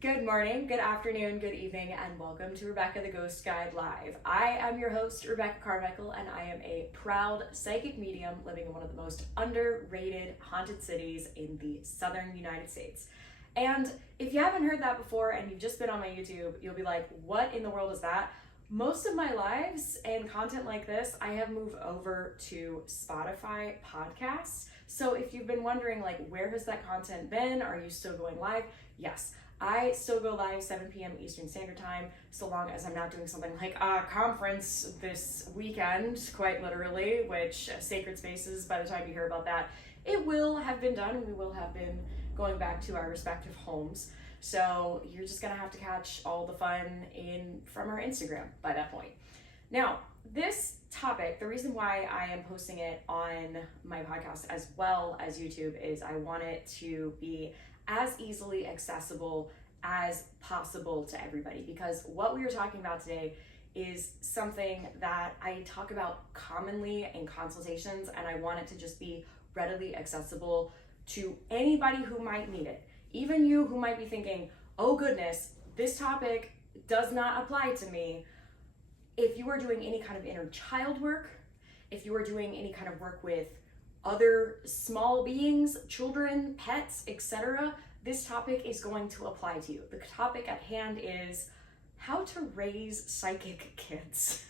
Good morning, good afternoon, good evening, and welcome to Rebekah The Ghost Guide Live. I am your host, Rebekah Carmichael, and I am a proud psychic medium living in one of the most underrated haunted cities in the southern United States. And if you haven't heard that before and you've just been on my YouTube, you'll be like, what in the world is that? Most of my lives and content like this, I have moved over to Spotify podcasts. So if you've been wondering, like, where has that content been? Are you still going live? Yes. I still go live 7 p.m. Eastern Standard Time, so long as I'm not doing something like a conference this weekend, quite literally, which Sacred Spaces, by the time you hear about that, it will have been done and we will have been going back to our respective homes. So you're just gonna have to catch all the fun from our Instagram by that point. Now, this topic, the reason why I am posting it on my podcast as well as YouTube is I want it to be as easily accessible as possible to everybody, because what we are talking about today is something that I talk about commonly in consultations, and I want it to just be readily accessible to anybody who might need it. Even you who might be thinking, oh goodness, this topic does not apply to me. If you are doing any kind of inner child work, if you are doing any kind of work with other small beings, children, pets, etc., this topic is going to apply to you. The topic at hand is how to raise psychic kids.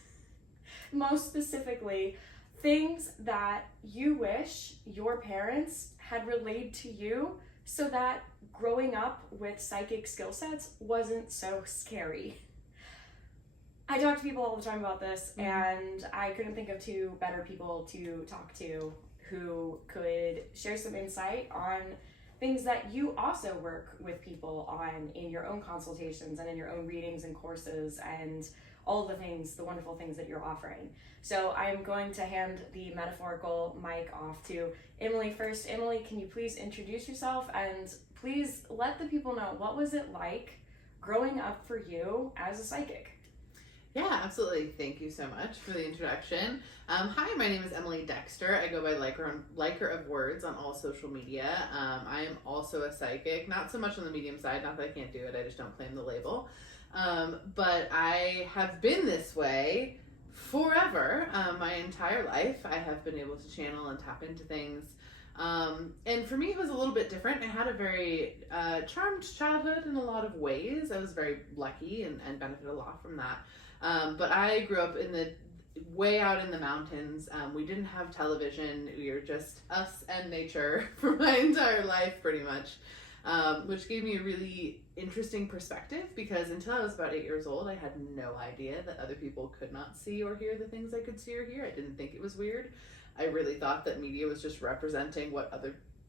Most specifically, things that you wish your parents had relayed to you so that growing up with psychic skill sets wasn't so scary. I talk to people all the time about this, and I couldn't think of two better people to talk to who could share some insight on things that you also work with people on in your own consultations and in your own readings and courses and all the things, the wonderful things that you're offering. So I'm going to hand the metaphorical mic off to Emily first. Emily, can you please introduce yourself and please let the people know, what was it like growing up for you as a psychic? Yeah, absolutely. Thank you so much for the introduction. Hi, my name is Emily Dexter. I go by Liker of Words on all social media. I am also a psychic, not so much on the medium side, not that I can't do it, I just don't claim the label. But I have been this way forever. My entire life, I have been able to channel and tap into things. And for me, it was a little bit different. I had a very charmed childhood in a lot of ways. I was very lucky and benefited a lot from that. But I grew up way out in the mountains. We didn't have television. We were just us and nature for my entire life, pretty much, which gave me a really interesting perspective, because until I was about 8 years old, I had no idea that other people could not see or hear the things I could see or hear. I didn't think it was weird. I really thought that media was just representing what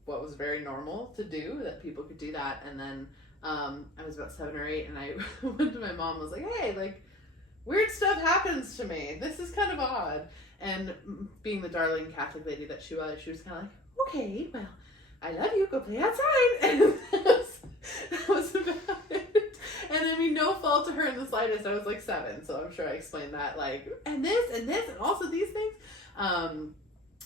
was very normal to do, that people could do that. And then I was about 7 or 8, and I went to my mom and was like, hey, like, weird stuff happens to me. This is kind of odd. And being the darling Catholic lady that she was kind of like, okay, well, I love you, go play outside. And that was about it. And I mean, no fault to her in the slightest. I was like 7, so I'm sure I explained that, like, and this, and also these things.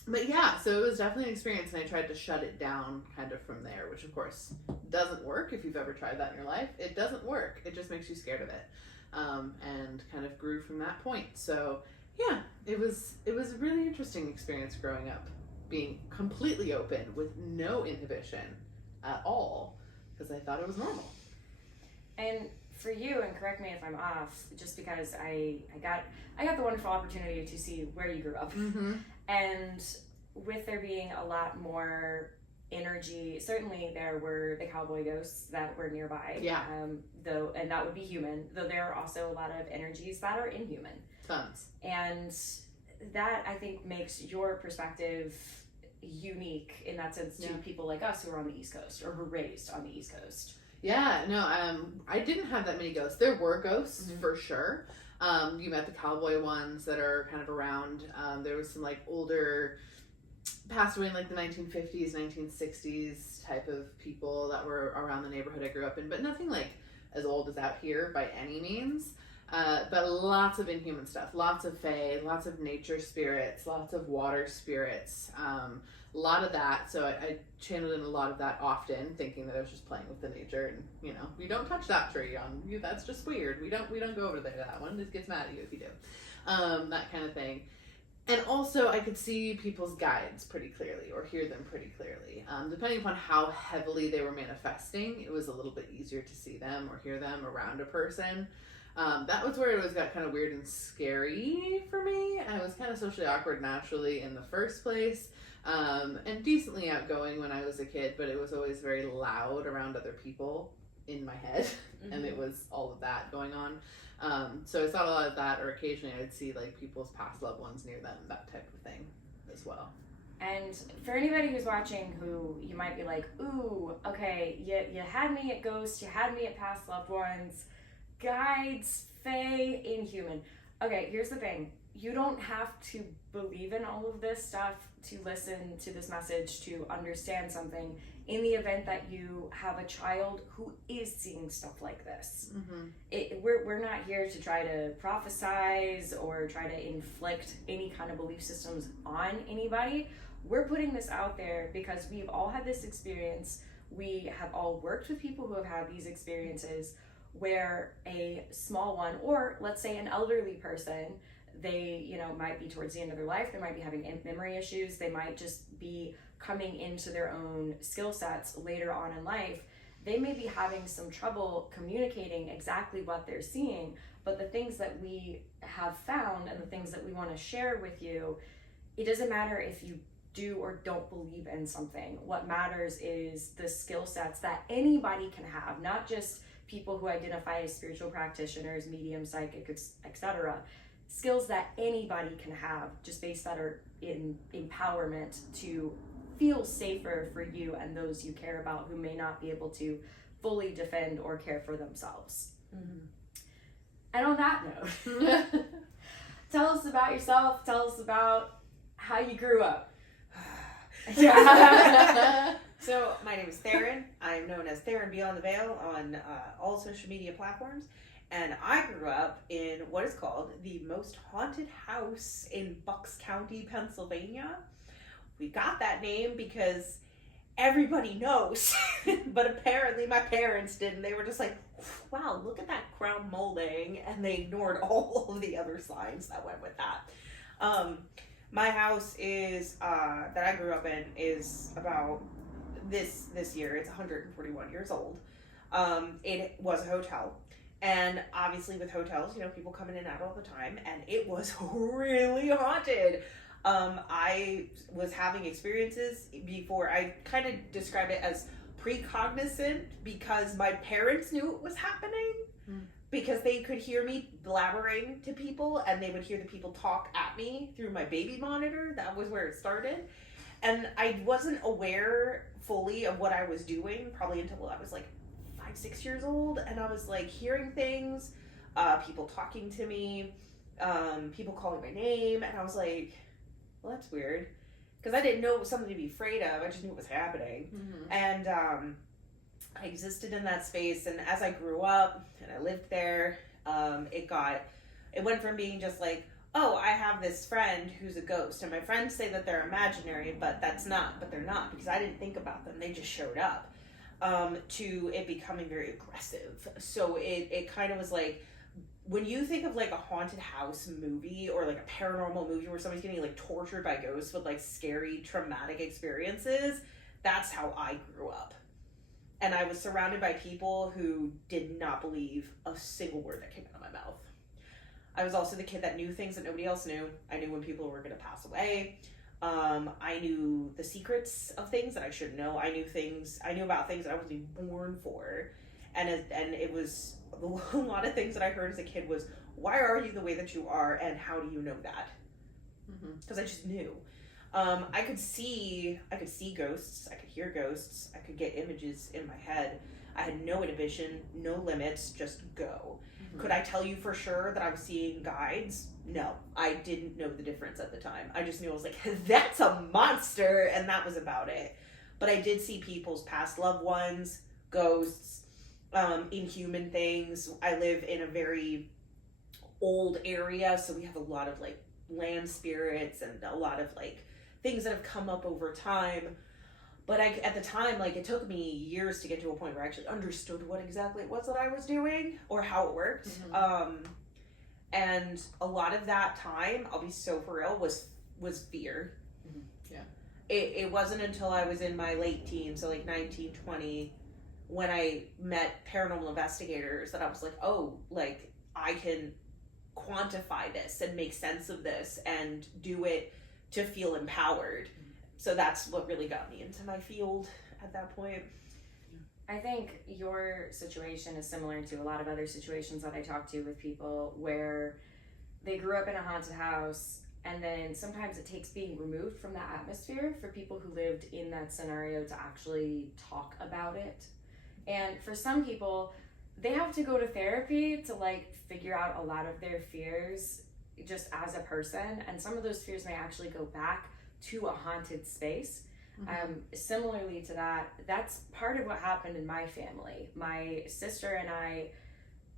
But yeah, so it was definitely an experience, and I tried to shut it down kind of from there, which of course doesn't work. If you've ever tried that in your life, it doesn't work. It just makes you scared of it. And kind of grew from that point. So yeah, it was a really interesting experience growing up, being completely open with no inhibition at all, because I thought it was normal. And for you, and correct me if I'm off, just because I got the wonderful opportunity to see where you grew up, and with there being a lot more energy, certainly there were the cowboy ghosts that were nearby, though, and that would be human, though there are also a lot of energies that are inhuman, tons, and that I think makes your perspective unique in that sense to people like us who are on the East Coast or who were raised on the East Coast. I didn't have that many ghosts. There were ghosts for sure. You met the cowboy ones that are kind of around. There was some like older, passed away in like the 1950s, 1960s type of people that were around the neighborhood I grew up in, but nothing like as old as out here by any means. But lots of inhuman stuff, lots of fae, lots of nature spirits, lots of water spirits, a lot of that. So I channeled in a lot of that often, thinking that I was just playing with the nature, and you don't touch that tree on you. That's just weird. We don't go over there to that one. This gets mad at you if you do. That kind of thing. And also, I could see people's guides pretty clearly, or hear them pretty clearly. Depending upon how heavily they were manifesting, it was a little bit easier to see them or hear them around a person. That was where it always got kind of weird and scary for me. I was kind of socially awkward naturally in the first place, and decently outgoing when I was a kid, but it was always very loud around other people in my head, and it was all of that going on. So I saw a lot of that, or occasionally I'd see like people's past loved ones near them, that type of thing as well. And for anybody who's watching who you might be like, ooh, okay, you had me at ghosts, you had me at past loved ones, guides, fae, inhuman. Okay, here's the thing. You don't have to believe in all of this stuff to listen to this message, to understand something, in the event that you have a child who is seeing stuff like this. We're not here to try to prophesize or try to inflict any kind of belief systems on anybody. We're putting this out there because we've all had this experience. We have all worked with people who have had these experiences where a small one, or let's say an elderly person, they might be towards the end of their life, they might be having memory issues, they might just be coming into their own skill sets later on in life. They may be having some trouble communicating exactly what they're seeing, but the things that we have found and the things that we want to share with you, it doesn't matter if you do or don't believe in something. What matters is the skill sets that anybody can have, not just people who identify as spiritual practitioners, mediums, psychics, etc. Skills that anybody can have, just based that are in empowerment to feel safer for you and those you care about who may not be able to fully defend or care for themselves. And on that note, tell us about yourself. Tell us about how you grew up. So my name is Theron. I'm known as Theron Beyond the Veil on all social media platforms. And I grew up in what is called the most haunted house in Bucks County, Pennsylvania. We got that name because everybody knows, but apparently my parents didn't. They were just like, wow, look at that crown molding, and they ignored all of the other signs that went with that. My house is, that I grew up in, is about this year, it's 141 years old. It was a hotel. And obviously with hotels, people come in and out all the time, and it was really haunted. I was having experiences before. I kind of describe it as precognizant because my parents knew it was happening because they could hear me blabbering to people, and they would hear the people talk at me through my baby monitor. That was where it started. And I wasn't aware fully of what I was doing probably until I was like 5-6 years old, and I was like hearing things, people talking to me, people calling my name, and I was like, well, that's weird, because I didn't know it was something to be afraid of. I just knew it was happening. And I existed in that space, and as I grew up and I lived there, it went from being just like, oh, I have this friend who's a ghost, and my friends say that they're imaginary, but they're not, because I didn't think about them, they just showed up, to it becoming very aggressive. So it kind of was like, when you think of like a haunted house movie or like a paranormal movie where somebody's getting like tortured by ghosts with like scary traumatic experiences, that's how I grew up. And I was surrounded by people who did not believe a single word that came out of my mouth. I was also the kid that knew things that nobody else knew. I knew when people were going to pass away. I knew the secrets of things that I shouldn't know. I knew about things that I wasn't even born for. And it was a lot of things that I heard as a kid was, why are you the way that you are, and how do you know that? Because I just knew. I could see ghosts, I could hear ghosts, I could get images in my head. I had no inhibition, no limits, just go. Could I tell you for sure that I was seeing guides? No, I didn't know the difference at the time. I just knew I was like, that's a monster, and that was about it. But I did see people's past loved ones, ghosts, inhuman things. I live in a very old area, so we have a lot of like land spirits and a lot of like things that have come up over time. But at the time, like, it took me years to get to a point where I actually understood what exactly it was that I was doing or how it worked. And a lot of that time, I'll be so for real, was fear. Yeah. It wasn't until I was in my late teens, so like 19, 20, when I met paranormal investigators that I was like, oh, like, I can quantify this and make sense of this and do it to feel empowered. So that's what really got me into my field at that point. I think your situation is similar to a lot of other situations that I talk to with people where they grew up in a haunted house, and then sometimes it takes being removed from that atmosphere for people who lived in that scenario to actually talk about it. And for some people, they have to go to therapy to like figure out a lot of their fears just as a person, and some of those fears may actually go back to a haunted space. Similarly to that, that's part of what happened in my family. My sister and I,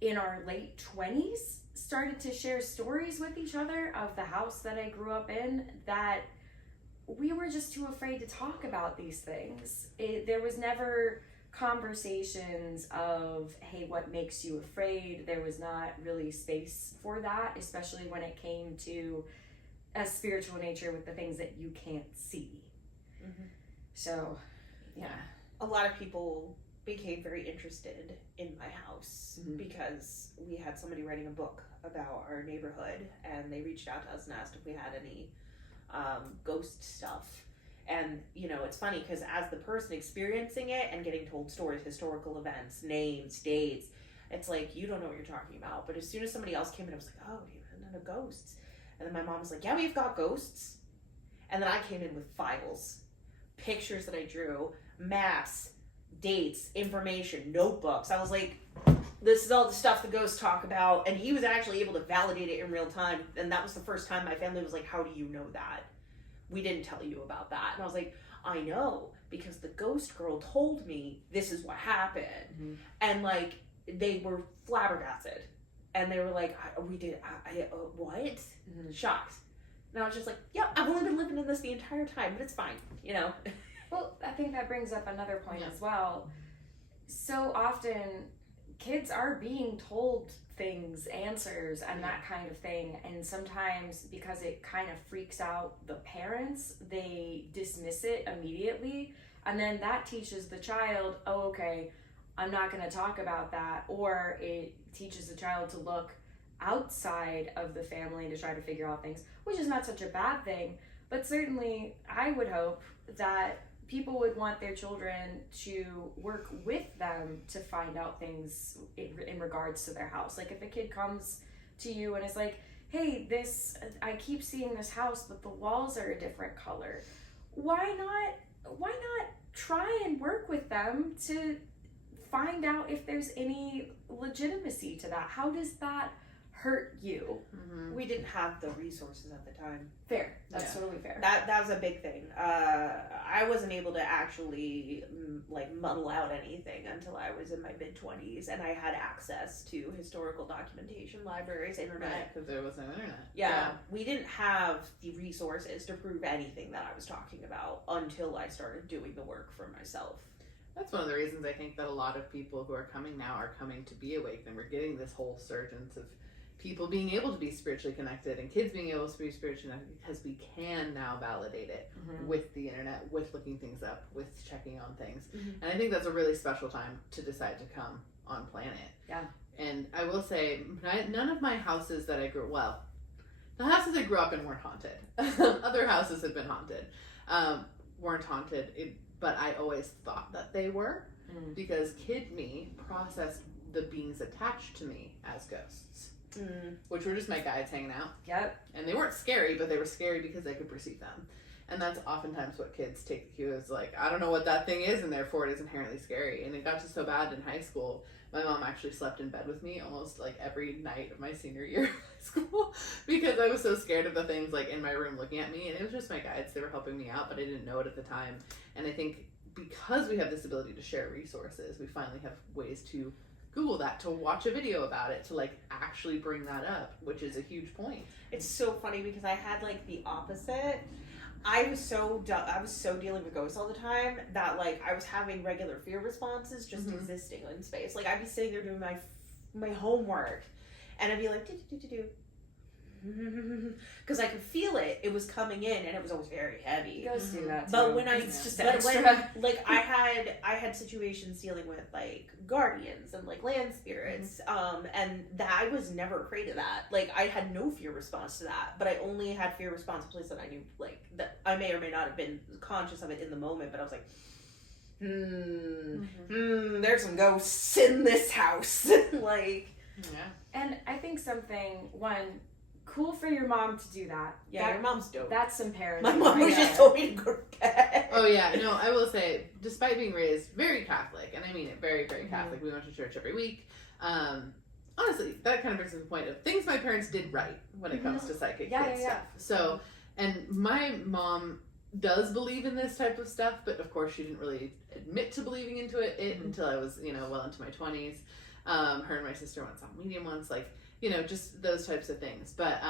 in our late 20s, started to share stories with each other of the house that I grew up in that we were just too afraid to talk about these things. There was never conversations of, hey, what makes you afraid? There was not really space for that, especially when it came to a spiritual nature with the things that you can't see. So, yeah. A lot of people became very interested in my house because we had somebody writing a book about our neighborhood, and they reached out to us and asked if we had any ghost stuff. And, you know, it's funny because as the person experiencing it and getting told stories, historical events, names, dates, it's like, you don't know what you're talking about. But as soon as somebody else came in, I was like, oh, you haven't had ghosts. And then my mom was like, yeah, we've got ghosts. And then I came in with files, pictures that I drew, maps, dates, information, notebooks. I was like, this is all the stuff the ghosts talk about. And he was actually able to validate it in real time. And that was the first time my family was like, how do you know that? We didn't tell you about that. And I was like, I know, because the ghost girl told me this is what happened. And like, they were flabbergasted. And they were like, what? Shocked. And I was just like, yep, I've only been living in this the entire time, but it's fine, you know? Well, I think that brings up another point as well. So often, kids are being told things, answers, and that kind of thing. And sometimes, because it kind of freaks out the parents, they dismiss it immediately. And then that teaches the child, oh, okay, I'm not going to talk about that. Or it teaches the child to look outside of the family to try to figure out things, which is not such a bad thing. But certainly, I would hope that people would want their children to work with them to find out things in regards to their house. Like if a kid comes to you and is like, hey, I keep seeing this house, but the walls are a different color. Why not try and work with them to find out if there's any legitimacy to that? How does that hurt you? We didn't have the resources at the time. Fair. That's totally fair. That was a big thing. I wasn't able to actually like muddle out anything until I was in my mid-20s, and I had access to historical documentation, libraries, internet. Because there was no internet. Yeah, we didn't have the resources to prove anything that I was talking about until I started doing the work for myself. That's one of the reasons I think that a lot of people who are coming now are coming to be awake, and we're getting this whole surgence of people being able to be spiritually connected and kids being able to be spiritually connected, because we can now validate it with the internet, with looking things up, with checking on things. And I think that's a really special time to decide to come on planet. Yeah. And I will say, none of my houses that the houses I grew up in weren't haunted. Other houses have been haunted. Weren't haunted, but I always thought that they were, because kid me processed the beings attached to me as ghosts. Which were just my guides hanging out. Yep. And they weren't scary, but they were scary because I could perceive them. And that's oftentimes what kids take the cue as, like, I don't know what that thing is, and therefore it is inherently scary. And it got to so bad in high school, my mom actually slept in bed with me almost like every night of my senior year of high school because I was so scared of the things like in my room looking at me. And it was just my guides. They were helping me out, but I didn't know it at the time. And I think because we have this ability to share resources, we finally have ways to Google that, to watch a video about it, to like actually bring that up, which is a huge point. It's so funny because I had like the opposite. I was so dealing with ghosts all the time that like I was having regular fear responses just existing in space. Like I'd be sitting there doing my homework, and I'd be like do because I could feel it. It was coming in, and it was always very heavy. Ghosts do that too. But when it's just but extra. when like I had situations dealing with like guardians and like land spirits, and that I was never afraid of that. Like I had no fear response to that, but I only had fear response to places that I knew, like that I may or may not have been conscious of it in the moment, but I was like, there's some ghosts in this house. Like, yeah. And I think cool for your mom to do that. Yeah, your mom's dope. That's some parenting. My mom was just told me to go to bed. Oh yeah, no, I will say, despite being raised very Catholic, and I mean it, very, very Catholic, we went to church every week. Honestly, that kind of brings us to the point of things my parents did right when it comes to psychic stuff. So, and my mom does believe in this type of stuff, but of course she didn't really admit to believing into it until I was, well into my 20s. Her and my sister went saw a medium once, like, just those types of things. But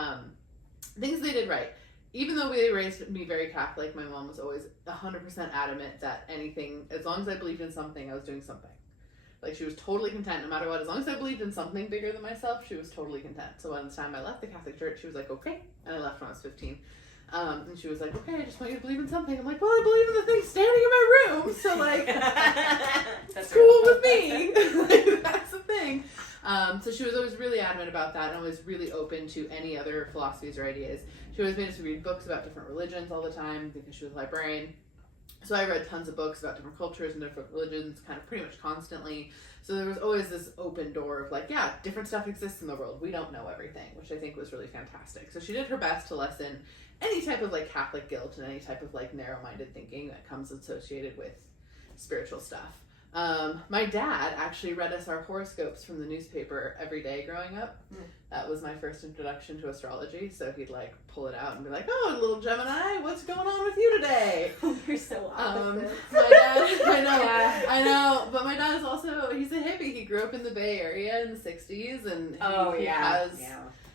things they did right. Even though they raised me very Catholic, my mom was always 100% adamant that anything, as long as I believed in something, I was doing something. Like, she was totally content no matter what. As long as I believed in something bigger than myself, she was totally content. So by the time I left the Catholic Church, she was like, okay. And I left when I was 15. And she was like, okay, I just want you to believe in something. I'm like, well, I believe in the thing standing in my room. So, like, that's cool with me. Like, that's the thing. So she was always really adamant about that, and always really open to any other philosophies or ideas. She always made us read books about different religions all the time because she was a librarian. So I read tons of books about different cultures and different religions kind of pretty much constantly. So there was always this open door of like, yeah, different stuff exists in the world. We don't know everything, which I think was really fantastic. So she did her best to lessen any type of like Catholic guilt and any type of like narrow-minded thinking that comes associated with spiritual stuff. My dad actually read us our horoscopes from the newspaper every day growing up. That was my first introduction to astrology. So he'd like pull it out and be like, "Oh, little Gemini, what's going on with you today?" You're so opposite. My dad, I know, but my dad is also, he's a hippie. He grew up in the Bay Area in the 60s, and he has,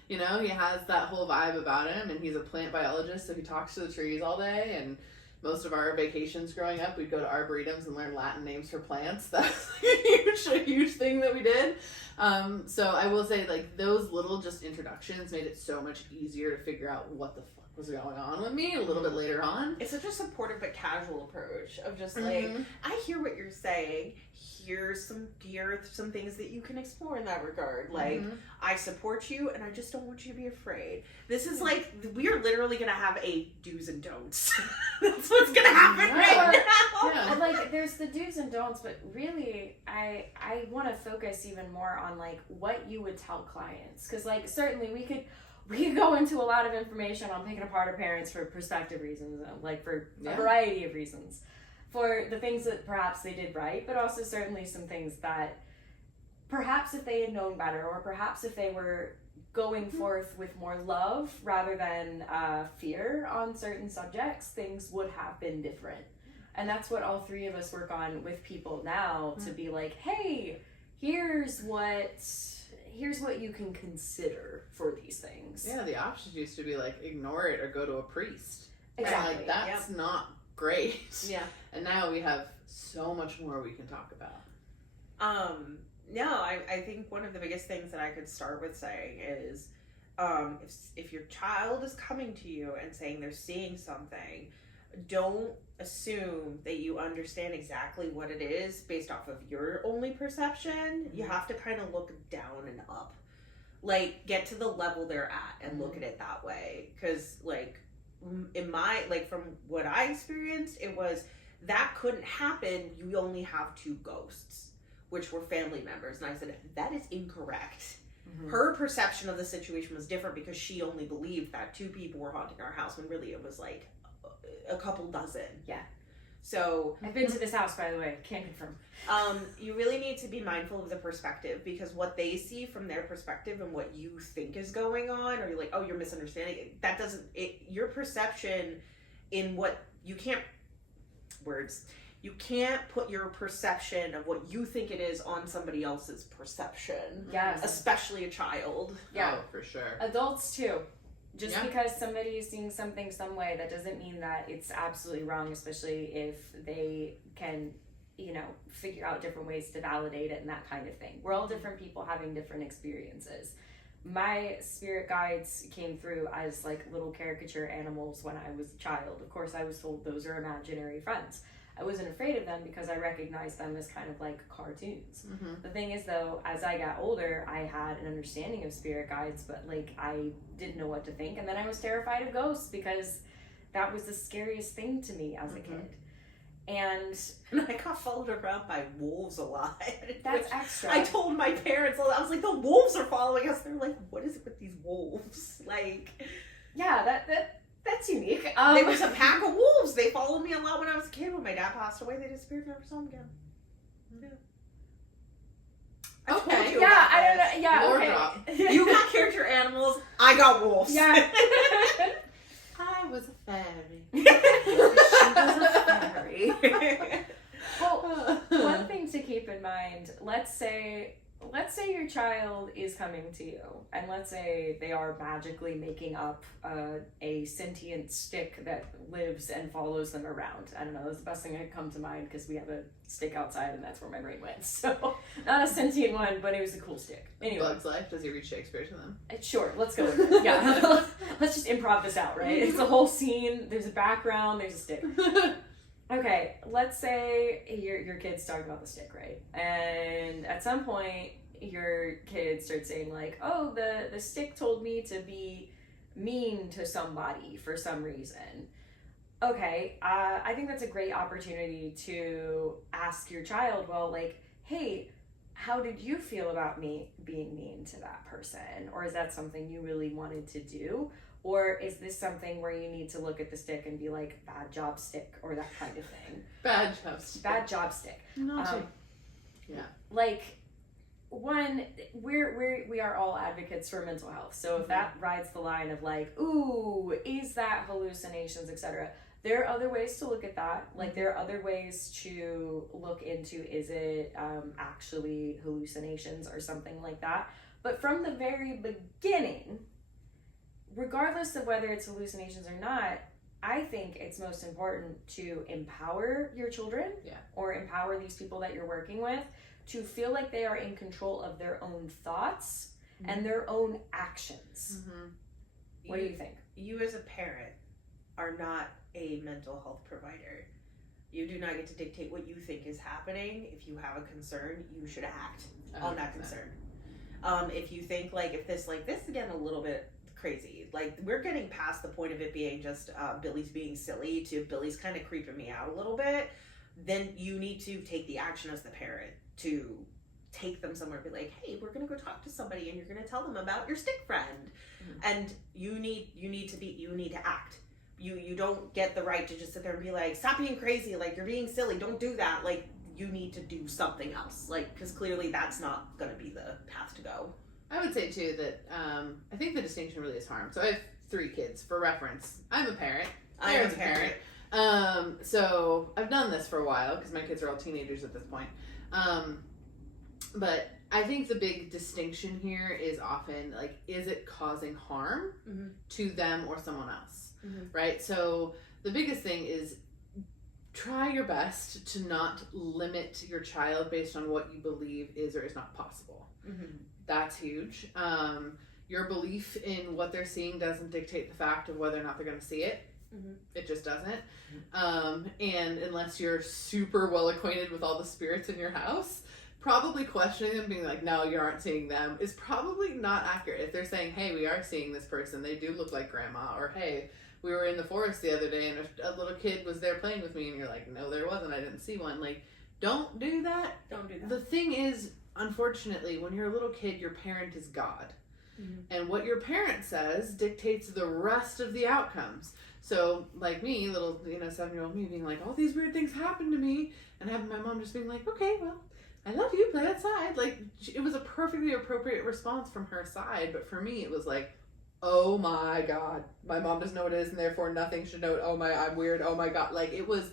he has that whole vibe about him, and he's a plant biologist, so he talks to the trees all day, and most of our vacations growing up, we'd go to arboretums and learn Latin names for plants. That's a huge thing that we did. So I will say, like, those little just introductions made it so much easier to figure out what the fuck was going on with me a little bit later on. It's such a supportive but casual approach of just like, I hear what you're saying. Here are some things that you can explore in that regard. Like, I support you, and I just don't want you to be afraid. This is like, we are literally gonna have a do's and don'ts. That's what's gonna happen right now. Yeah. And like, there's the do's and don'ts, but really, I want to focus even more on like what you would tell clients, because like certainly we could go into a lot of information on picking apart our parents for perspective reasons, like for a variety of reasons. For the things that perhaps they did right, but also certainly some things that perhaps if they had known better, or perhaps if they were going forth with more love rather than fear on certain subjects, things would have been different. And that's what all three of us work on with people now, to be like, hey, here's what you can consider for these things. Yeah, the options used to be like, ignore it or go to a priest. Exactly. And like, that's not great. Yeah. And now we have so much more we can talk about. No, I think one of the biggest things that I could start with saying is, if your child is coming to you and saying they're seeing something, don't assume that you understand exactly what it is based off of your only perception. You have to kind of look down and up. Like, get to the level they're at and look at it that way. Because, like, in my, like, from what I experienced, it was, that couldn't happen. You only have two ghosts, which were family members. And I said, that is incorrect. Her perception of the situation was different because she only believed that two people were haunting our house, when really it was like a couple dozen. Yeah. So I've been to this house, by the way. Can't confirm. You really need to be mindful of the perspective, because what they see from their perspective and what you think is going on, or you're like, oh, you're misunderstanding it. That doesn't, your perception in what you can't, You can't put your perception of what you think it is on somebody else's perception. Yes. Especially a child. Yeah. Oh, for sure. Adults too. Just Yeah. because somebody is seeing something some way, that doesn't mean that it's absolutely wrong, especially if they can, figure out different ways to validate it and that kind of thing. We're all different people having different experiences. My spirit guides came through as like little caricature animals when I was a child. Of course, I was told those are imaginary friends. I wasn't afraid of them because I recognized them as kind of like cartoons. Mm-hmm. The thing is, though, as I got older, I had an understanding of spirit guides, but like I didn't know what to think. And then I was terrified of ghosts because that was the scariest thing to me as a kid. And I got followed around by wolves a lot. that's extra. I told my parents, I was like, the wolves are following us. They're like, what is it with these wolves? Like, yeah, that's unique. there was a pack of wolves. They followed me a lot when I was a kid. When my dad passed away, they disappeared. Never saw them again. Yeah. I told Okay. you Yeah, about I don't this. know. Yeah, Lore okay. drop. You got character animals. I got wolves. Yeah. I was a fairy. She was a fairy. Well, one thing to keep in mind, let's say your child is coming to you, and let's say they are magically making up a sentient stick that lives and follows them around. I don't know, that's the best thing that could come to mind because we have a stick outside and that's where my brain went. So, not a sentient one, but it was a cool stick. Anyway. Bug's Life, does he read Shakespeare to them? Sure, let's go with it. Yeah, let's just improv this out, right? It's a whole scene, there's a background, there's a stick. Okay, let's say your kid's talking about the stick, right? And at some point, your kid starts saying like, oh, the stick told me to be mean to somebody for some reason. Okay, I think that's a great opportunity to ask your child, well, like, hey, how did you feel about me being mean to that person? Or is that something you really wanted to do? Or is this something where you need to look at the stick and be like, bad job stick, or that kind of thing? Bad job stick. Bad job stick. Yeah. Like, one, we are all advocates for mental health. So if that rides the line of like, ooh, is that hallucinations, etc. There are other ways to look at that. Like, there are other ways to look into, is it actually hallucinations or something like that. But from the very beginning, regardless of whether it's hallucinations or not, I think it's most important to empower your children or empower these people that you're working with to feel like they are in control of their own thoughts and their own actions. What do you think? You as a parent are not a mental health provider. You do not get to dictate what you think is happening. If you have a concern, you should act on that concern. If you think if this again a little bit crazy, like we're getting past the point of it being just Billy's being silly to Billy's kind of creeping me out a little bit, then you need to take the action as the parent to take them somewhere and be like, hey, we're gonna go talk to somebody and you're gonna tell them about your stick friend. And you need to act. You don't get the right to just sit there and be like, stop being crazy, like you're being silly, don't do that. Like, you need to do something else, like, because clearly that's not gonna be the path to go. I would say too that I think the distinction really is harm. So I have 3 kids. For reference, I'm a parent. I'm a parent. So I've done this for a while because my kids are all teenagers at this point. But I think the big distinction here is often like, is it causing harm to them or someone else, right? So the biggest thing is try your best to not limit your child based on what you believe is or is not possible. That's huge. Your belief in what they're seeing doesn't dictate the fact of whether or not they're going to see it. It just doesn't. And unless you're super well acquainted with all the spirits in your house, probably questioning them, being like, no, you aren't seeing them, is probably not accurate. If they're saying, hey, we are seeing this person, they do look like grandma, or hey, we were in the forest the other day and a little kid was there playing with me, and you're like, no, there wasn't, I didn't see one. Like, don't do that. Don't do that. The thing is, unfortunately, when you're a little kid, your parent is God. And what your parent says dictates the rest of the outcomes. So, like me, little, 7-year-old me being like, all these weird things happen to me, and having my mom just being like, okay, well, I love you, play outside. Like, it was a perfectly appropriate response from her side, but for me, it was like, oh my God, my mom doesn't know what it is, and therefore nothing should know it. Oh my, I'm weird. Oh my God. Like, it was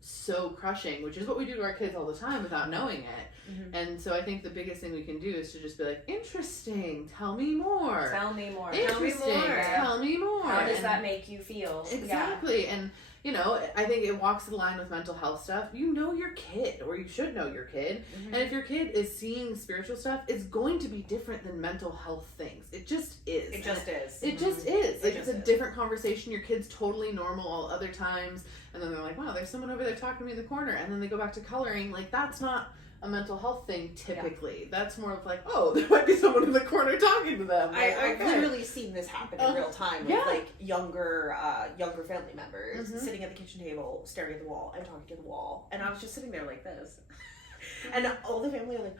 so crushing, which is what we do to our kids all the time without knowing it. Mm-hmm. And so I think the biggest thing we can do is to just be like, interesting, tell me more. Tell me more. Interesting, tell me more. How does that make you feel? Exactly. Yeah. And you know, I think it walks the line with mental health stuff. You know your kid, or you should know your kid. Mm-hmm. And if your kid is seeing spiritual stuff, it's going to be different than mental health things. It just is. It just is. It just is. It's a different conversation. Your kid's totally normal all other times. And then they're like, wow, there's someone over there talking to me in the corner. And then they go back to coloring. Like, that's not a mental health thing typically. Yeah. That's more of like, oh, there might be someone in the corner talking to them. Like, I've literally seen this happen in real time with like younger family members sitting at the kitchen table, staring at the wall and talking to the wall, and I was just sitting there like this, and all the family are like,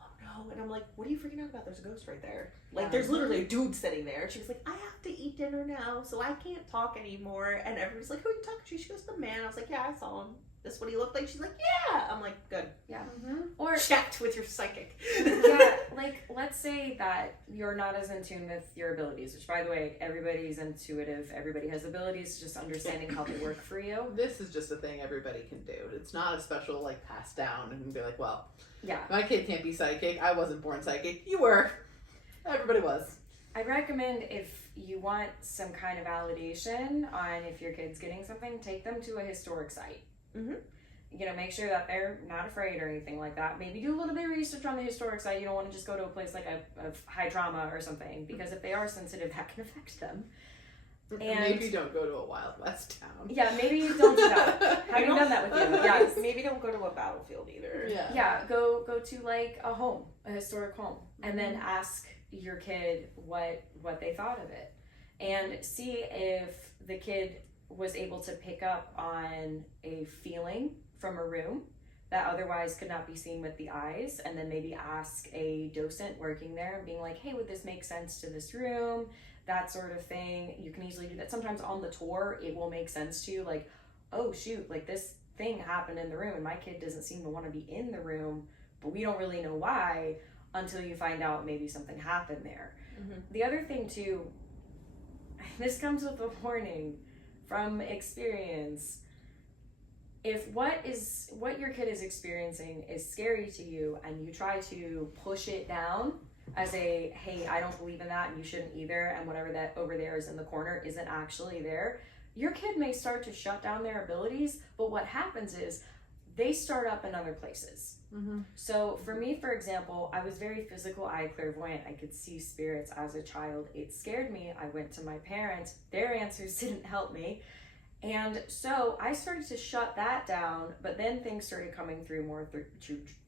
oh no, and I'm like, what are you freaking out about? There's a ghost right there. Like, there's literally a dude sitting there. She was like, I have to eat dinner now, so I can't talk anymore. And everybody's like, who are you talking to? She goes, the man. I was like, yeah, I saw him. This is what he looked like. She's like, yeah. I'm like, good. Yeah. Or checked with your psychic. Yeah, like, let's say that you're not as in tune with your abilities, which, by the way, everybody's intuitive. Everybody has abilities, just understanding how they work for you. This is just a thing everybody can do. It's not a special, like, passed down and be like, well, yeah, my kid can't be psychic. I wasn't born psychic. You were. Everybody was. I recommend, if you want some kind of validation on if your kid's getting something, take them to a historic site. Mm-hmm. You know, make sure that they're not afraid or anything like that. Maybe do a little bit of research on the historic site. You don't want to just go to a place like a high trauma or something, because if they are sensitive, that can affect them. And maybe don't go to a Wild West town. Yeah, maybe don't do that. Have you done that with you? Yeah, maybe don't go to a battlefield either. Yeah, go to like a home, a historic home, and then ask your kid what they thought of it, and see if the kid was able to pick up on a feeling from a room that otherwise could not be seen with the eyes, and then maybe ask a docent working there and being like, hey, would this make sense to this room? That sort of thing. You can easily do that. Sometimes on the tour, it will make sense to you, like, oh shoot, like this thing happened in the room and my kid doesn't seem to want to be in the room, but we don't really know why until you find out maybe something happened there. The other thing too, this comes with a warning from experience. If what your kid is experiencing is scary to you and you try to push it down as a, hey, I don't believe in that and you shouldn't either, and whatever that over there is in the corner isn't actually there, your kid may start to shut down their abilities, but what happens is they start up in other places. So for me, for example, I was very physical eye clairvoyant. I could see spirits as a child. It scared me. I went to my parents. Their answers didn't help me. And so I started to shut that down, but then things started coming through more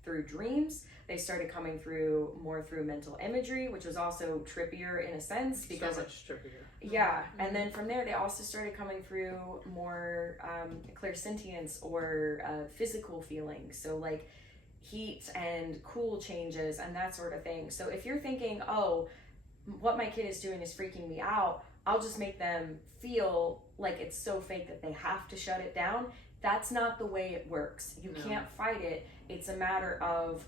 through dreams. They started coming through more through mental imagery, which was also trippier in a sense, because so much trippier. Yeah, and then from there they also started coming through more clairsentience or physical feelings. So like heat and cool changes and that sort of thing. So if you're thinking, oh, what my kid is doing is freaking me out, I'll just make them feel like it's so fake that they have to shut it down. That's not the way it works. You can't fight it. It's a matter of,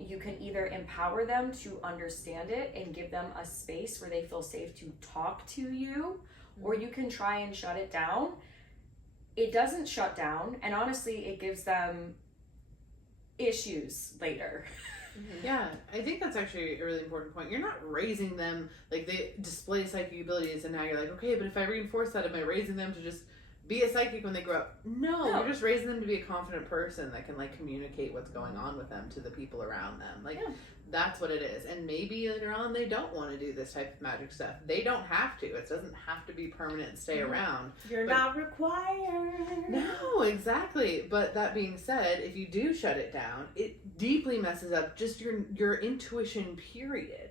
you can either empower them to understand it and give them a space where they feel safe to talk to you, or you can try and shut it down. It doesn't shut down, and honestly, it gives them issues later. Yeah, I think that's actually a really important point. You're not raising them, like they display psychic abilities and now you're like, okay, but if I reinforce that, am I raising them to just be a psychic when they grow up? No, you're just raising them to be a confident person that can like communicate what's going on with them to the people around them. Like that's what it is. And maybe later on they don't want to do this type of magic stuff. They don't have to. It doesn't have to be permanent and stay around. You're not required. No, exactly. But that being said, if you do shut it down, it deeply messes up just your intuition period.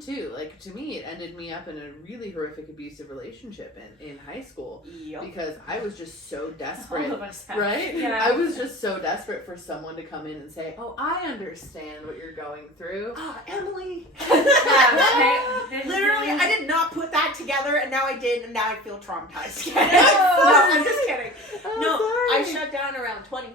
Too. Like to me, it ended me up in a really horrific abusive relationship in high school because I was just so desperate. All of us have. Right? Yeah. I was just so desperate for someone to come in and say, "Oh, I understand what you're going through." Emily. Yeah, Literally, I did not put that together, and now I did, and now I feel traumatized. No, I'm just kidding. Oh, I shut down around 20.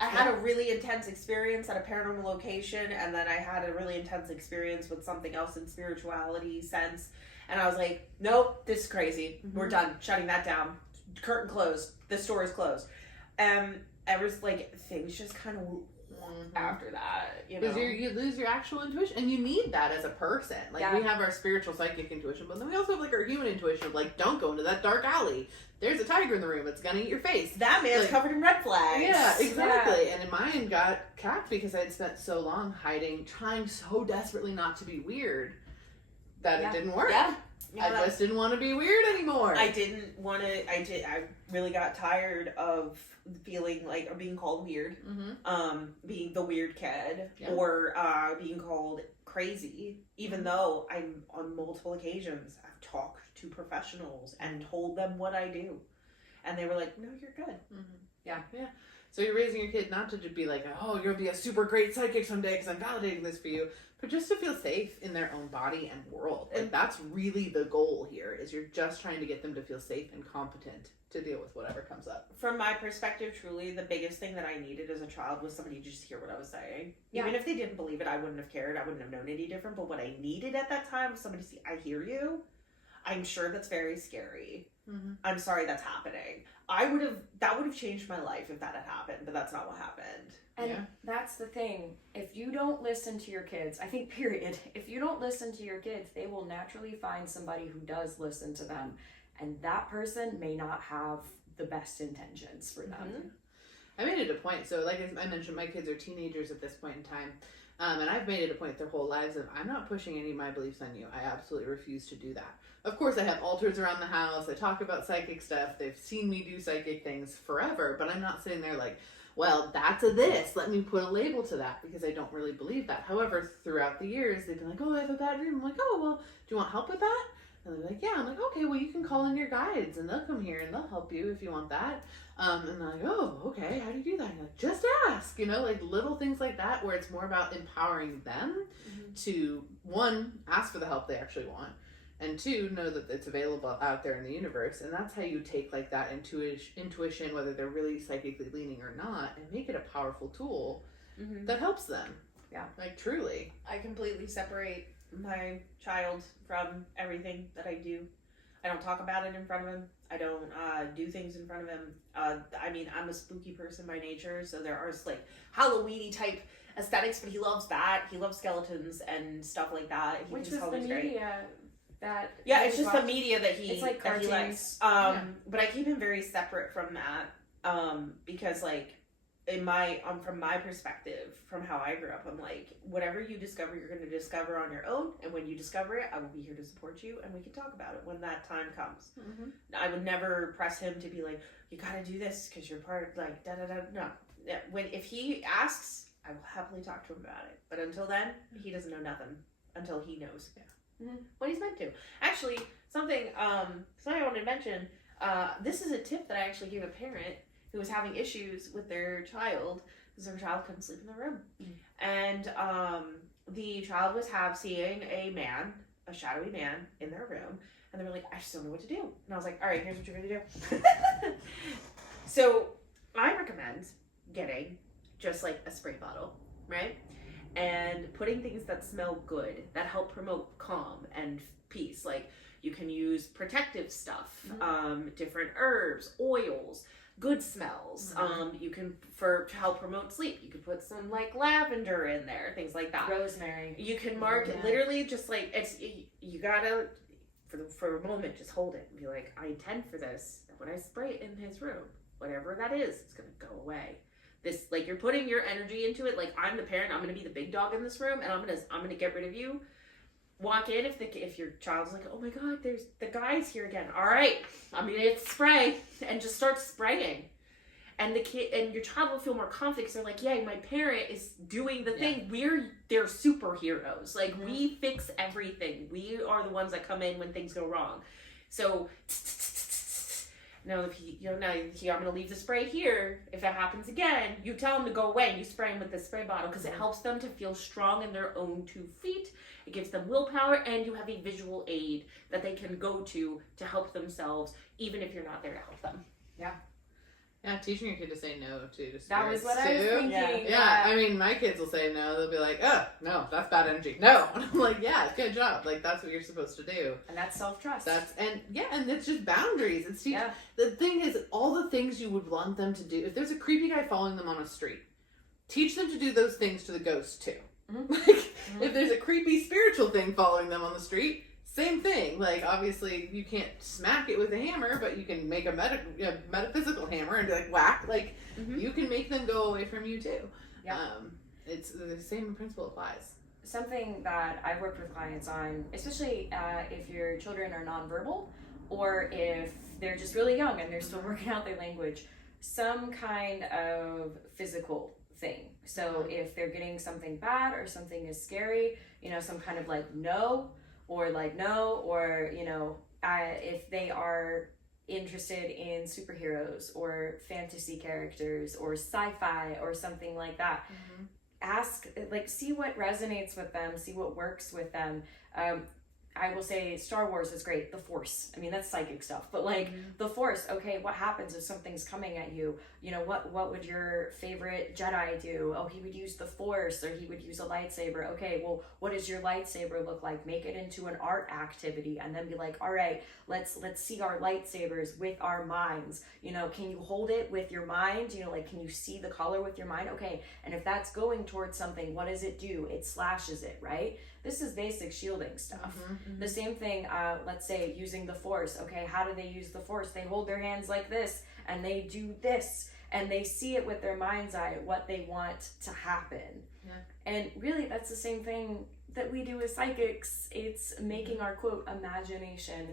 I had a really intense experience at a paranormal location, and then I had a really intense experience with something else in spirituality sense, and I was like, nope, this is crazy. We're done. Shutting that down. Curtain closed. The store is closed. ever like things just kind of after that, you know, because you lose your actual intuition, and you need that as a person. Like we have our spiritual psychic intuition, but then we also have like our human intuition of like, don't go into that dark alley. There's a tiger in the room. It's gonna eat your face. That man's like, covered in red flags. Yeah, exactly. And mine got capped because I had spent so long hiding, trying so desperately not to be weird that it didn't work. Yeah. I just didn't want to be weird anymore. I didn't want to. I really got tired of feeling like, or being called weird, being the weird kid, or being called crazy. Even though I'm on multiple occasions, I've talked to professionals and told them what I do, and they were like, "No, you're good." Yeah. So you're raising your kid not to just be like, "Oh, you'll be a super great psychic someday because I'm validating this for you," but just to feel safe in their own body and world. Like that's really the goal here. Is you're just trying to get them to feel safe and competent to deal with whatever comes up. From my perspective, truly, the biggest thing that I needed as a child was somebody to just hear what I was saying. Yeah. Even if they didn't believe it, I wouldn't have cared. I wouldn't have known any different. But what I needed at that time was somebody to see, I hear you. I'm sure that's very scary. I'm sorry that's happening. That would have changed my life if that had happened, but that's not what happened. And that's the thing. If you don't listen to your kids, I think period, if you don't listen to your kids, they will naturally find somebody who does listen to them. And that person may not have the best intentions for them. I made it a point. So like I mentioned, my kids are teenagers at this point in time. And I've made it a point their whole lives of, I'm not pushing any of my beliefs on you. I absolutely refuse to do that. Of course, I have altars around the house. I talk about psychic stuff. They've seen me do psychic things forever, but I'm not sitting there like, well, that's a this. Let me put a label to that, because I don't really believe that. However, throughout the years, they've been like, oh, I have a bad dream. I'm like, oh, well, do you want help with that? And they're like, yeah. I'm like, okay, well, you can call in your guides and they'll come here and they'll help you if you want that. And they're like, oh, okay, how do you do that? And you're like, just ask, like little things like that, where it's more about empowering them to, one, ask for the help they actually want, and two, know that it's available out there in the universe. And that's how you take like that intuition, whether they're really psychically leaning or not, and make it a powerful tool that helps them. Yeah. Like truly. I completely separate my child from everything that I do. I don't talk about it in front of him. I don't do things in front of him. I mean, I'm a spooky person by nature, so there are like Halloween-y type aesthetics, but he loves that. He loves skeletons and stuff like that. He Which was the media that... Yeah, it's just the media that he... It's like cartoons. He likes. But I keep him very separate from that, because like, from my perspective, from how I grew up, I'm like, whatever you discover, you're going to discover on your own, and when you discover it, I will be here to support you, and we can talk about it when that time comes. I would never press him to be like, you got to do this because you're part, like, da-da-da. No. If he asks, I will happily talk to him about it. But until then, he doesn't know nothing until he knows what he's meant to. Actually, something I wanted to mention, this is a tip that I actually gave a parent who was having issues with their child because their child couldn't sleep in the room. And the child was seeing a shadowy man in their room, and they were like, I just don't know what to do. And I was like, all right, here's what you're going to do. So I recommend getting just like a spray bottle, right? And putting things that smell good, that help promote calm and peace. Like you can use protective stuff, different herbs, oils, good smells. You can, to help promote sleep, you could put some like lavender in there, things like that. Rosemary. You can mark literally just like, you gotta, for a moment, just hold it and be like, I intend for this. And when I spray it in his room, whatever that is, it's gonna go away. This, like, you're putting your energy into it. Like, I'm the parent, I'm gonna be the big dog in this room, and I'm gonna get rid of you. Walk in if your child's like, oh my god, there's the guy's here again. All right, I'm gonna get spray, and just start spraying, and the kid and your child will feel more confident because they're like, yeah, my parent is doing the thing. They're superheroes. Like we fix everything. We are the ones that come in when things go wrong. So now I'm gonna leave the spray here. If it happens again, you tell them to go away and you spray them with the spray bottle because it helps them to feel strong in their own 2 feet. It gives them willpower, and you have a visual aid that they can go to help themselves, even if you're not there to help them. Yeah. Yeah, teaching your kid to say no to That was spirits, what I was too. thinking. Yeah, I mean, my kids will say no. They'll be like, oh, no, that's bad energy. No. And I'm like, yeah, good job. Like, that's what you're supposed to do. And that's self-trust. And it's just boundaries. It's The thing is, all the things you would want them to do, if there's a creepy guy following them on a street, teach them to do those things to the ghost, too. Mm-hmm. Like, if there's a creepy spiritual thing following them on the street, same thing. Like, obviously, you can't smack it with a hammer, but you can make a metaphysical hammer and be like, whack. Like, you can make them go away from you, too. Yeah. It's the same principle applies. Something that I've worked with clients on, especially if your children are nonverbal or if they're just really young and they're still working out their language, some kind of physical thing. So if they're getting something bad or something is scary, some kind of like no, or if they are interested in superheroes or fantasy characters or sci-fi or something like that, ask, see what resonates with them, see what works with them. I will say Star Wars is great. The Force. I mean, that's psychic stuff. But the Force, okay, what happens if something's coming at you? What would your favorite Jedi do? Oh, he would use the Force, or he would use a lightsaber. Okay, well, what does your lightsaber look like? Make it into an art activity and then be like, all right, let's see our lightsabers with our minds. Can you hold it with your mind? Can you see the color with your mind? Okay, and if that's going towards something, what does it do? It slashes it, right? This is basic shielding stuff. The same thing, let's say using the Force. Okay, how do they use the Force? They hold their hands like this and they do this and they see it with their mind's eye, what they want to happen. Yeah. And really, that's the same thing that we do as psychics. It's making our, quote, imagination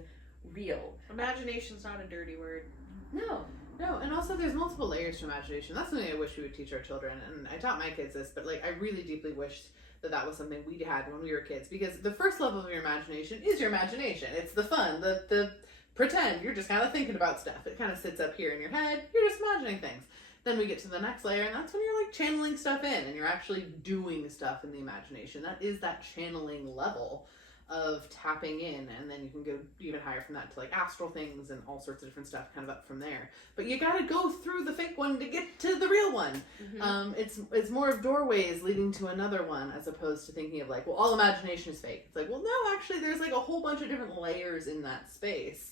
real. Imagination's not a dirty word. No, and also there's multiple layers to imagination. That's something I wish we would teach our children, and I taught my kids this, but I really deeply wished that was something we had when we were kids, because the first level of your imagination is your imagination. It's the fun, the pretend. You're just kind of thinking about stuff. It kind of sits up here in your head. You're just imagining things. Then we get to the next layer, and that's when you're channeling stuff in, and you're actually doing stuff in the imagination. That is that channeling level of tapping in, and then you can go even higher from that to astral things and all sorts of different stuff kind of up from there. But you gotta go through the fake one to get to the real one. It's more of doorways leading to another one, as opposed to thinking of all imagination is fake. It's no, actually there's a whole bunch of different layers in that space.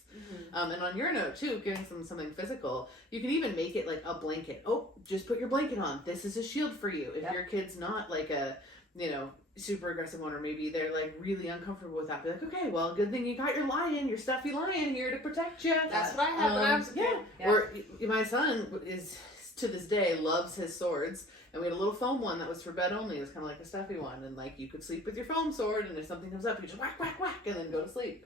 And on your note too, giving them something physical, you can even make it a blanket. Oh, just put your blanket on. This is a shield for you. If your kid's not a super aggressive one, or maybe they're really uncomfortable with that, be okay, well, good thing you got your lion, your stuffy lion here to protect you. That's what I had when I was a kid. Yeah. Or my son is, to this day, loves his swords, and we had a little foam one that was for bed only. It was kind of like a stuffy one, and you could sleep with your foam sword, and if something comes up, you just whack, whack, whack, and then go to sleep.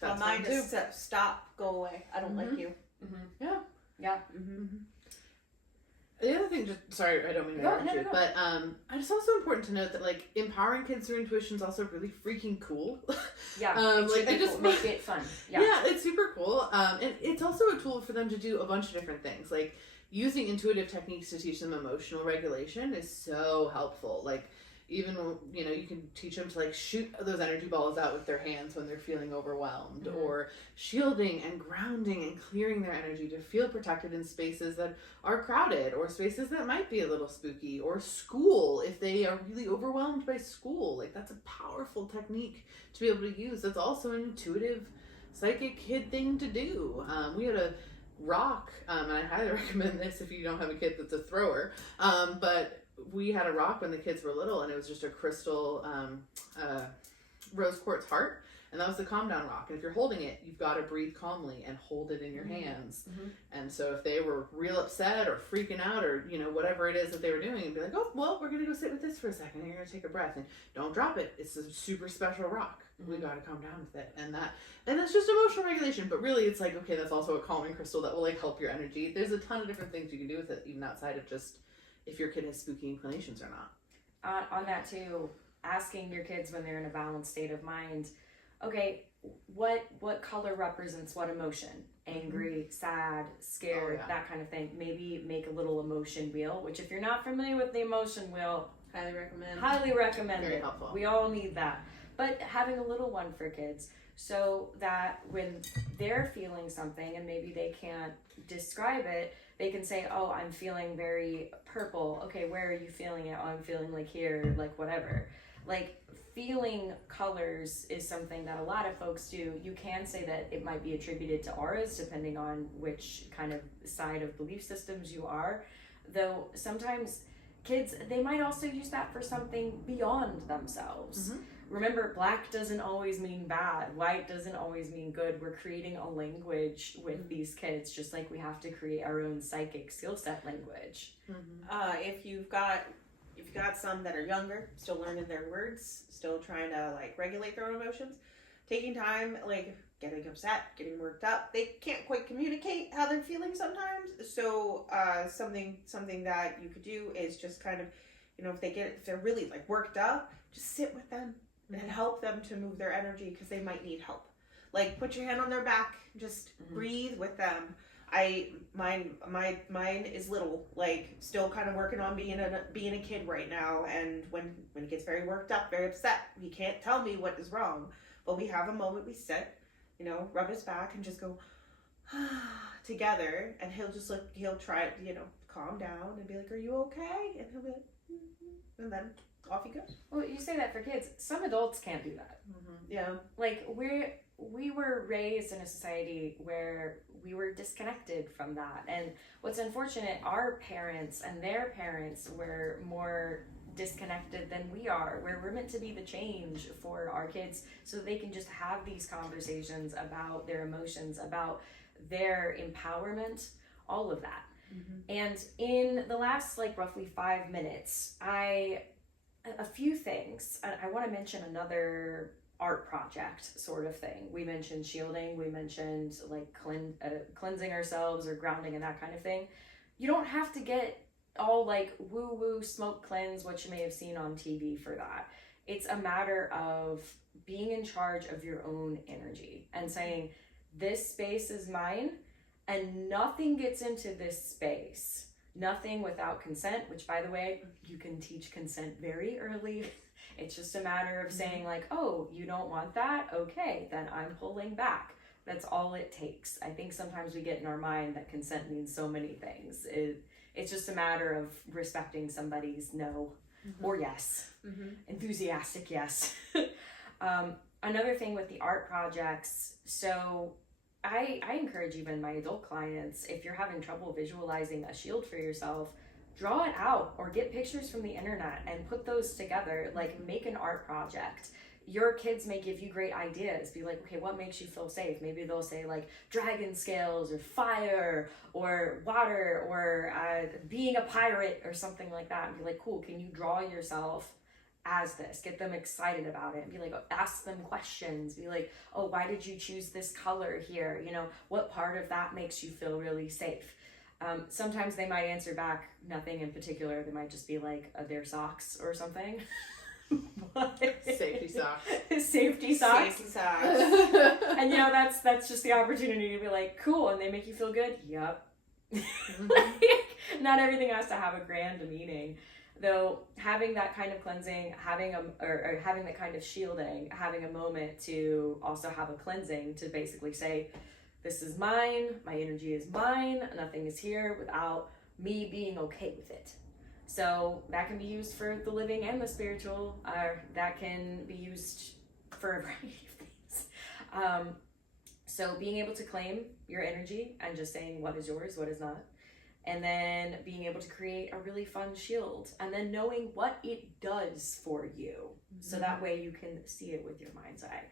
So mine just stop, go away. I don't like you. Yeah. The other thing, sorry, I don't mean to interrupt you, but it's also important to note that empowering kids through intuition is also really freaking cool. Yeah, I just make it fun. Yeah, it's super cool. And it's also a tool for them to do a bunch of different things. Using intuitive techniques to teach them emotional regulation is so helpful. Even you can teach them to shoot those energy balls out with their hands when they're feeling overwhelmed, or shielding and grounding and clearing their energy to feel protected in spaces that are crowded, or spaces that might be a little spooky, or school if they are really overwhelmed by school. That's a powerful technique to be able to use. That's also an intuitive psychic kid thing to do. We had a rock, and I highly recommend this if you don't have a kid that's a thrower, but we had a rock when the kids were little, and it was just a crystal rose quartz heart, and that was the calm down rock. And if you're holding it, you've got to breathe calmly and hold it in your hands. And so if they were real upset or freaking out, or whatever it is that they were doing, and be oh, well, we're gonna go sit with this for a second, and you're gonna take a breath, and don't drop it. It's a super special rock. We got to calm down with it. And that's just emotional regulation, but really it's okay, that's also a calming crystal that will help your energy. There's a ton of different things you can do with it, even outside of just if your kid has spooky inclinations or not. On that too, asking your kids when they're in a balanced state of mind, okay, what color represents what emotion? Angry, sad, scared, that kind of thing. Maybe make a little emotion wheel, which if you're not familiar with the emotion wheel, highly recommend. Highly recommend Very it. helpful. We all need that. but having a little one for kids so that when they're feeling something and maybe they can't describe it, they can say, oh, I'm feeling very purple. Okay, where are you feeling it? Oh, I'm feeling like here, like whatever. Like feeling colors is something that a lot of folks do. You can say that it might be attributed to auras depending on which kind of side of belief systems you are. Though sometimes kids, they might also use that for something beyond themselves. Mm-hmm. Remember, black doesn't always mean bad. White doesn't always mean good. We're creating a language with these kids, just like we have to create our own psychic skill set language. Mm-hmm. If you've got some that are younger, still learning their words, still trying to like regulate their own emotions, taking time, like getting upset, getting worked up, they can't quite communicate how they're feeling sometimes. So something that you could do is just kind of, if they're really like worked up, just sit with them and help them to move their energy, because they might need help. Like put your hand on their back, just breathe with them. Mine is little, like still kind of working on being a kid right now, and when he gets very worked up, very upset, he can't tell me what is wrong, but we have a moment, we sit, rub his back and just go together, and he'll try to calm down and be like, are you okay? And he'll be like, and then off he goes. Well, you say that for kids. Some adults can't do that. Yeah. Like we were raised in a society where we were disconnected from that. And what's unfortunate, our parents and their parents were more disconnected than we are, where we're meant to be the change for our kids so they can just have these conversations about their emotions, about their empowerment, all of that. And in the last roughly 5 minutes, a few things. I want to mention another art project sort of thing. We mentioned shielding, we mentioned cleansing ourselves or grounding and that kind of thing. You don't have to get all woo-woo smoke cleanse, what you may have seen on TV for that. It's a matter of being in charge of your own energy and saying, this space is mine and nothing gets into this space. Nothing without consent, which by the way, you can teach consent very early. It's just a matter of saying oh, you don't want that? Okay, then I'm pulling back. That's all it takes. I think sometimes we get in our mind that consent means so many things. It's just a matter of respecting somebody's no or yes. Enthusiastic yes. Another thing with the art projects, so I encourage even my adult clients, if you're having trouble visualizing a shield for yourself, draw it out or get pictures from the internet and put those together. Make an art project. Your kids may give you great ideas. Be like, okay, what makes you feel safe? Maybe they'll say dragon scales or fire or water or being a pirate or something like that. And be like, cool, can you draw yourself as this? Get them excited about it and be like, ask them questions. Be like, oh, why did you choose this color here? What part of that makes you feel really safe? Sometimes they might answer back nothing in particular. They might just be like, their socks or something. Safety socks. Safety socks. Safety socks. And that's just the opportunity to be like, cool, and they make you feel good? Yep. Not everything has to have a grand meaning. Though having that kind of cleansing, having that kind of shielding, having a moment to also have a cleansing to basically say, this is mine, my energy is mine, nothing is here without me being okay with it. So that can be used for the living and the spiritual, that can be used for a variety of things. So being able to claim your energy and just saying what is yours, what is not. And then being able to create a really fun shield and then knowing what it does for you. So that way you can see it with your mind's eye.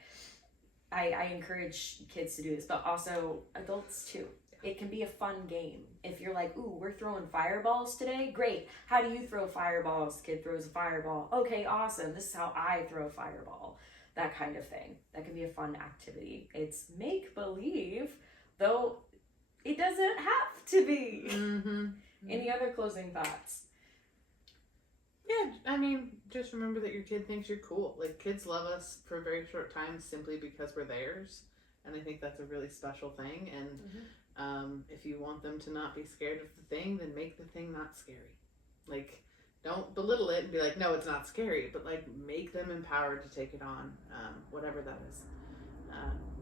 I encourage kids to do this, but also adults too. It can be a fun game. If you're like, ooh, we're throwing fireballs today, great. How do you throw fireballs? Kid throws a fireball. Okay, awesome. This is how I throw a fireball. That kind of thing. That can be a fun activity. It's make-believe, though it doesn't have to be. Any other closing thoughts? Yeah, I mean, just remember that your kid thinks you're cool. Kids love us for a very short time simply because we're theirs. And I think that's a really special thing. And if you want them to not be scared of the thing, then make the thing not scary. Don't belittle it and be like, no, it's not scary, but like make them empowered to take it on, whatever that is.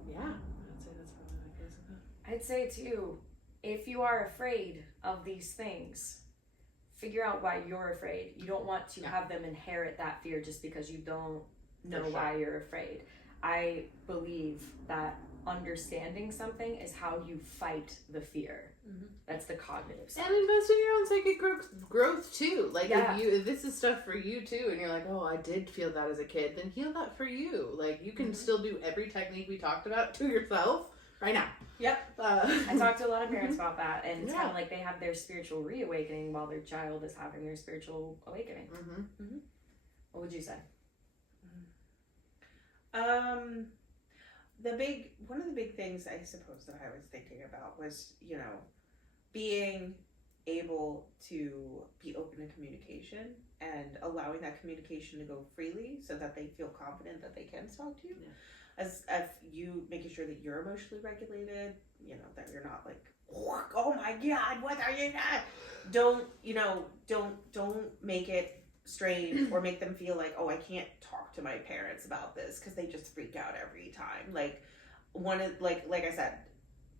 Yeah, I'd say that's probably my case of that. I'd say too, if you are afraid of these things, figure out why you're afraid. You don't want to have them inherit that fear just because you don't know why you're afraid. I believe that understanding something is how you fight the fear. That's the cognitive side. And invest in your own psychic growth too. Like if this is stuff for you too, and you're like, oh, I did feel that as a kid, then heal that for you. Like you can still do every technique we talked about to yourself right now. Yep. I talked to a lot of parents about that, and it's kind of like they have their spiritual reawakening while their child is having their spiritual awakening. What would you say? One of the big things I suppose that I was thinking about was, you know, being able to be open to communication and allowing that communication to go freely so that they feel confident that they can talk to you. As you making sure that you're emotionally regulated, you know, that you're not like, oh my God, what are you not? Don't make it strained or make them feel like, oh, I can't talk to my parents about this because they just freak out every time. Like like I said,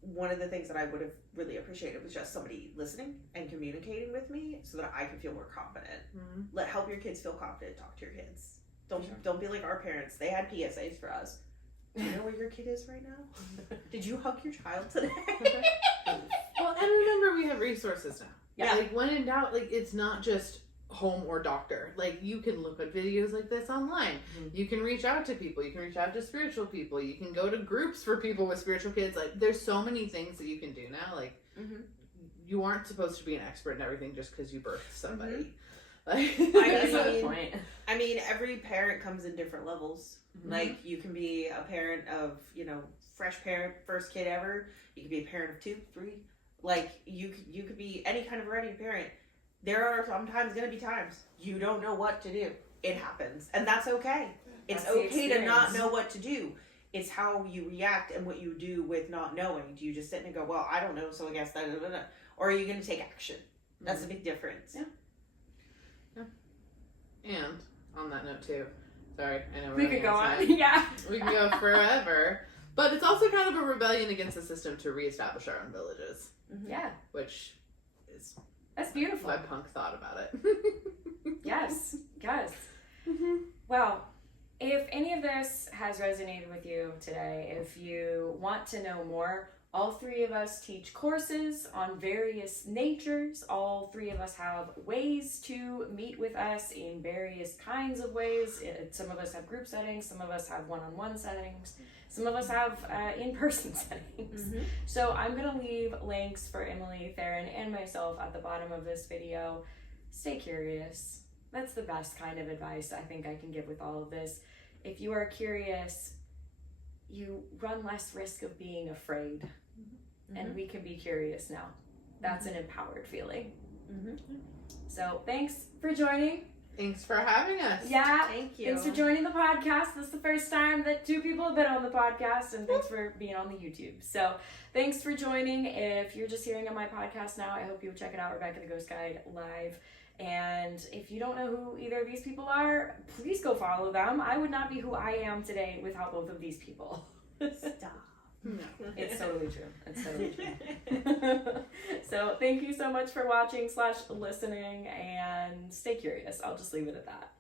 one of the things that I would have really appreciated was just somebody listening and communicating with me so that I could feel more confident. Help your kids feel confident. Talk to your kids. Don't be like our parents. They had PSAs for us. Do you know where your kid is right now? Did you hug your child today? Well, and remember, we have resources now. Yeah. Like when in doubt, like it's not just home or doctor. Like you can look at videos like this online. You can reach out to people. You can reach out to spiritual people. You can go to groups for people with spiritual kids. Like there's so many things that you can do now. Like you aren't supposed to be an expert in everything just because you birthed somebody. Like I mean, every parent comes in different levels. Like you can be a parent of, you know, fresh parent, first kid ever. You could be a parent of 2, 3. Like you could be any kind of ready parent. There are sometimes going to be times you don't know what to do. It happens. And that's okay. It's okay to not know what to do. It's how you react and what you do with not knowing. Do you just sit and go, well, I don't know, so I guess that, or are you going to take action? That's a big difference. And on that note too, sorry, I know we could go on. Yeah. We can go forever. But it's also kind of a rebellion against the system to reestablish our own villages. Yeah. Which is... That's beautiful. My punk thought about it. Yes. Well, if any of this has resonated with you today, if you want to know more, all 3 of us teach courses on various natures. All 3 of us have ways to meet with us in various kinds of ways. Some of us have group settings, some of us have one-on-one settings, some of us have in-person settings. So I'm going to leave links for Emily, Theron, and myself at the bottom of this video. Stay curious. That's the best kind of advice I think I can give with all of this. If you are curious, you run less risk of being afraid. And we can be curious now. That's an empowered feeling. So thanks for joining. Thanks for having us. Yeah. Thank you. Thanks for joining the podcast. This is the first time that 2 people have been on the podcast, and thanks for being on the YouTube. So thanks for joining. If you're just hearing on my podcast now, I hope you'll check it out, Rebekah The Ghost Guide Live. And if you don't know who either of these people are, please go follow them. I would not be who I am today without both of these people. Stop. No. It's totally true. It's totally true. So thank you so much for watching / listening, and stay curious. I'll just leave it at that.